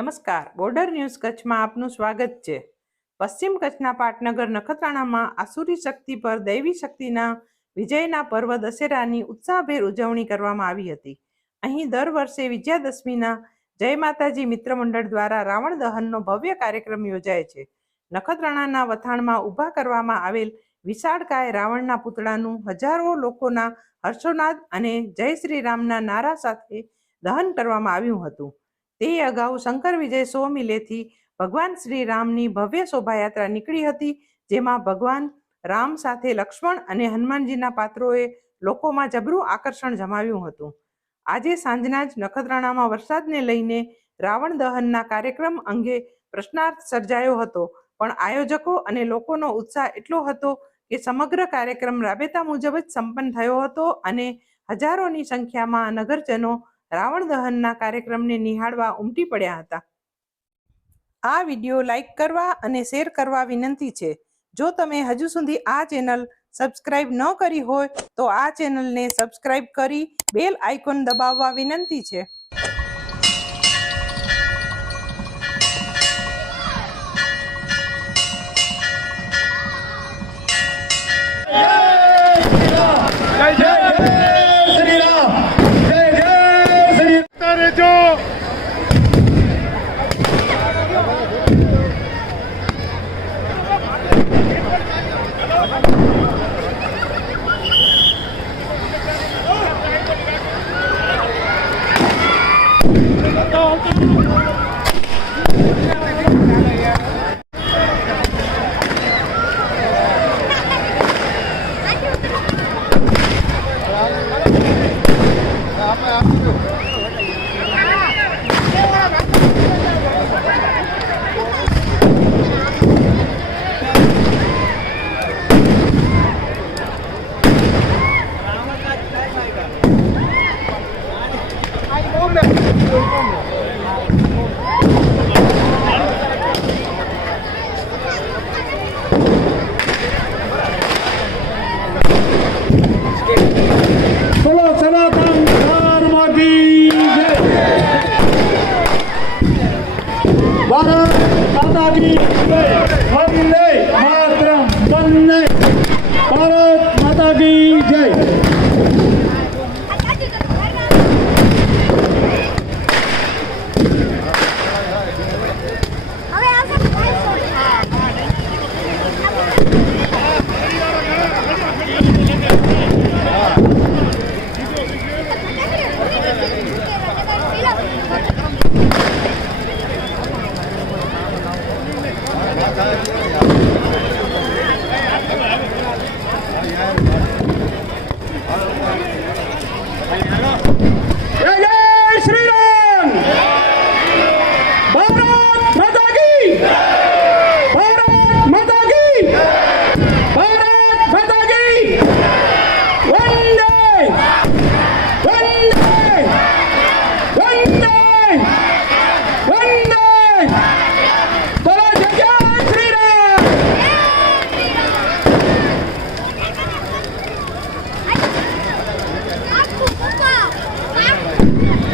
નમસ્કાર. Border news કચ્છમાં આપનું સ્વાગત છે. પશ્ચિમ કચ્છના પાટનગર નખત્રાણામાં આસુરી શક્તિ પર દૈવી શક્તિના વિજયના પર્વ દશેરાની ઉત્સાહભેર ઉજવણી કરવામાં આવી હતી. અહીં દર વર્ષે વિજયાદશમીના જય માતાજી મિત્ર મંડળ દ્વારા રાવણ દહનનો ભવ્ય કાર્યક્રમ યોજાય છે. નખત્રાણાના વથાણમાં ઊભા કરવામાં આવેલ વિશાળકાય રાવણના પૂતળાનું હજારો લોકોના હર્ષોનાદ અને જય શ્રી રામના નારા સાથે દહન કરવામાં આવ્યું હતું. તે અગાઉ શંકર વિજય સોમિલેથી ભગવાન શ્રી રામની ભવ્ય શોભાયાત્રા નીકળી હતી, જેમાં ભગવાન રામ સાથે લક્ષ્મણ અને હનુમાનજીના પાત્રોએ લોકોમાં જબરું આકર્ષણ જમાવ્યું હતું. આજે સાંજના જ નખત્રાણામાં વરસાદને લઈને રાવણ દહનના કાર્યક્રમ અંગે પ્રશ્નાર્થ સર્જાયો હતો, પણ આયોજકો અને લોકોનો ઉત્સાહ એટલો હતો કે સમગ્ર કાર્યક્રમ રાબેતા મુજબ જ સંપન્ન થયો હતો અને હજારોની સંખ્યામાં નગરજનો રાવણ દહનના કાર્યક્રમને નિહાળવા ઉમટી પડ્યા હતા. આ વીડિયો લાઈક કરવા અને શેર કરવા વિનંતી છે. જો તમે હજુ સુધી આ ચેનલ સબસ્ક્રાઇબ ન કરી હોય તો આ ચેનલને સબસ્ક્રાઇબ કરી બેલ આઇકોન દબાવવા વિનંતી છે. બોલો સનાતન ધર્મ કી જય ભારત માતા કી Yeah.